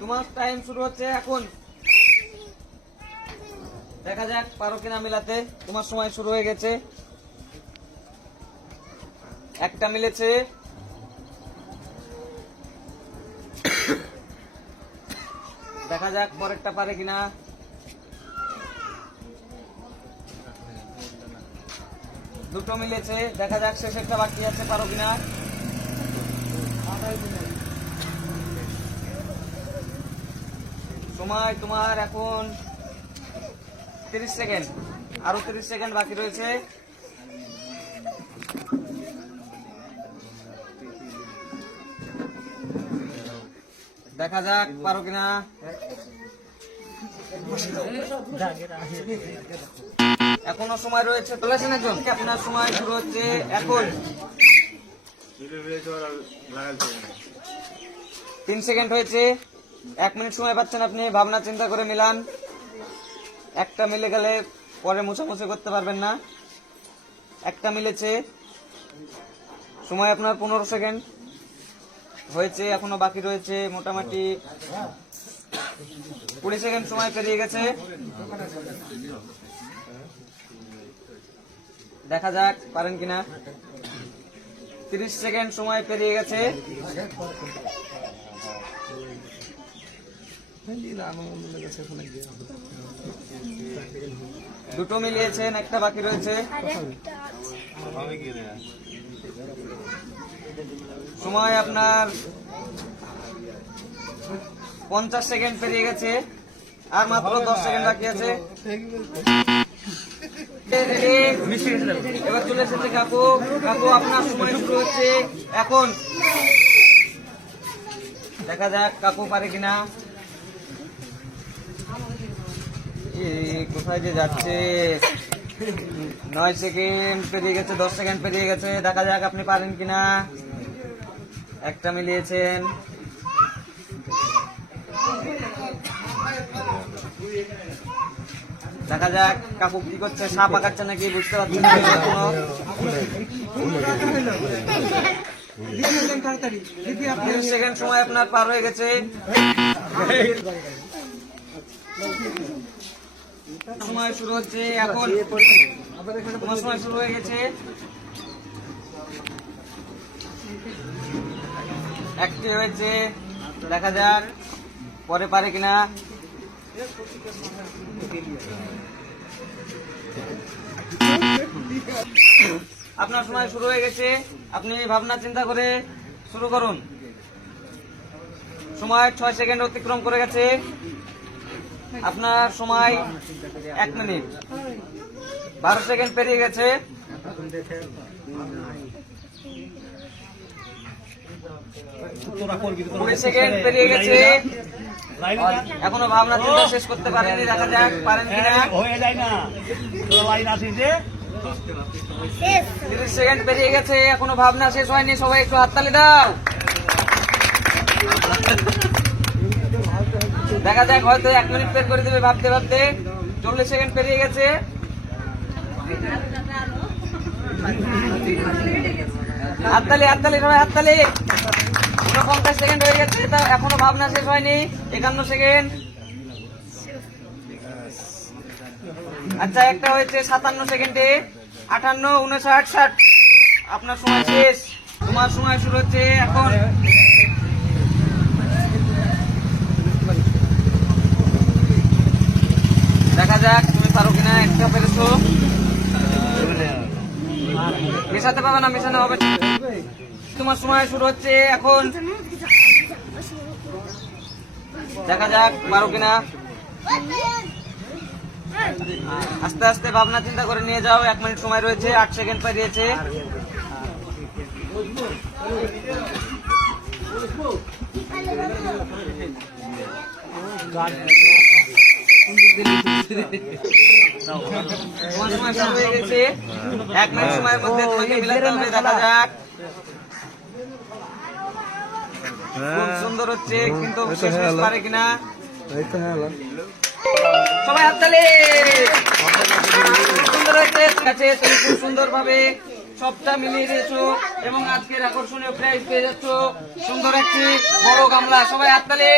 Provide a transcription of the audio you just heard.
তোমার টাইম শুরু হচ্ছে এখন। দেখা যাক পারো কিনা মিলাতে। তোমার সময় শুরু হয়ে গেছে। একটা মিলেছে, দেখা যাক পরেরটা পারে কিনা। দুটো মিলেছে, দেখা যাক শেষেরটা বাকি আছে, পারো কিনা। সময় তোমার এখন 30 সেকেন্ড, আরো 30 সেকেন্ড বাকি রয়েছে। দেখা যাক পারো কিনা। এখনো সময় রয়েছে, চলেছেন একজন। আপনার সময় শুরু হচ্ছে এখন। 3 সেকেন্ড হয়েছে, 1 মিনিট সময় পাচ্ছেন আপনি। ভাবনা চিন্তা করে মিলান। একটা মিলে গেলে পরে মোছামুছি করতে পারবেন না। একটা মিলেছে, সময় আপনার 15 সেকেন্ড হয়েছে, এখনো বাকি রয়েছে মোটামুটি 20 সেকেন্ড সময় পেরিয়ে গেছে। দেখা যাক পারেন কিনা। 30 সেকেন্ড সময় পেরিয়ে গেছে। দুটো মিলিয়েছেন, একটা বাকি রয়েছে। সময় আপনার 50 সেকেন্ড পেরিয়ে গেছে, আর মাত্র 10 সেকেন্ড বাকি আছে। এবার চলে এসেছে কাকু। কাকু আপনার সময় শুরু হচ্ছে এখন। দেখা যাক কাকু পারে কিনা। কোথায় যে যাচ্ছে। 9 সেকেন্ড পেরিয়ে গেছে, 10 সেকেন্ড পেরিয়ে গেছে। দেখা যাক আপনি পারেন কিনা। একটা মিলিয়েছেন। দেখা যাক কাকু কি করছে, সাপ আঁকাচ্ছে নাকি বুঝতে পারছি না এখনো। 30 সেকেন্ড সময় আপনার পার হয়ে গেছে। সময় শুরু হচ্ছে এখন। তোমার সময় শুরু হয়ে গেছে। একটি হয়েছে, দেখা যাক পরে পারে কিনা। আপনার সময় শুরু হয়ে গেছে, আপনি ভাবনা চিন্তা করে শুরু করুন। সময় 6 সেকেন্ড অতিক্রম করে গেছে। আপনার সময় 1 মিনিট 12 সেকেন্ড পেরিয়ে গেছে। 20 সেকেন্ড পেরিয়ে গেছে। এখনো ভাবনা চিন্তা শেষ করতে পারেনি। দেখা যাক পারেন কিনা। 30 সেকেন্ড পেরিয়ে গেছে, এখনো ভাবনা শেষ হয়নি। সবাই একটু হাততালি দাও। দেখা যাক হয়তো 1 মিনিট পের করে দেবে ভাবতে ভাবতে। 40 সেকেন্ড পেরিয়ে গেছে। হাততালি হাততালি সবাই হাততালি। 49 সেকেন্ড হয়ে গেছে, তা এখনো ভাবনা শেষ হয়নি। 51 সেকেন্ড। আচ্ছা একটা হয়েছে 57 সেকেন্ডে। 58, 59, 60। আপনার সময় শেষ। তোমার সময় শুরু হচ্ছে এখন। দেখা যাক তুমি পারো কিনা। একটা পেরেছো, মেশাতে পারবে না, মেশানো হবে। তোমার সময় শুরু হচ্ছে এখন। দেখা যাক পারো কিনা। আস্তে আস্তে ভাবনা চিন্তা করে নিয়ে যাও। 1 মিনিট সময় রয়েছে, 8 সেকেন্ড পেরিয়েছে। তোমার সময় শুরু হয়ে গেছে। 1 মিনিট সময়ের মধ্যে তোমাকে মিলাতে হবে। দেখা যাক। খুব সুন্দর হচ্ছে, কিন্তু শেষ পারে কিনা। সবাই হাততালি। সুন্দর হয়েছে, তুমি খুব সুন্দর ভাবে সবটা মিলিয়ে দিয়েছো এবং আজকের আকর্ষণীয় প্রাইজ পেয়ে যাচ্ছ সুন্দর একটি বড় গামলা। সবাই হাততালি।